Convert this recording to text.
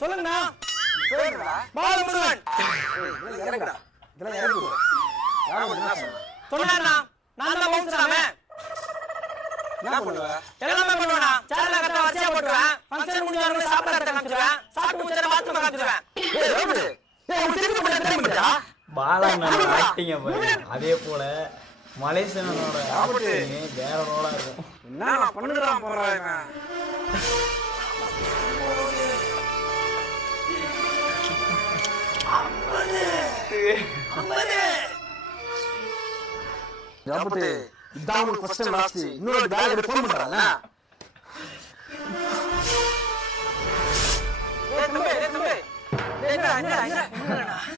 சொல்லுங்கண்ணா. பாலமுருகன் சொன்னாருண்ணா. நான் தான் வம்சராமன். எல்லாமே பண்ணுவேண்ணா. சேனல்ல கரெக்டா வரிசையா போட்டுருவேன். ஃபங்க்ஷன் முடிஞ்சவங்க சாப்பிட கரெக்டா காமிச்சிருவேன். சாப்பிட்டு முடிச்சா பாத்ரூம் காமிச்சிருவேன். பாலா ஆக்டிங்க பாரு. அதே போல மலேசியனோட வேற ரோலா இருக்கும். என்ன பண்ணுறான் போறாங்க. இன்னொரு பேக் ஃபோன் பண்றாங்க.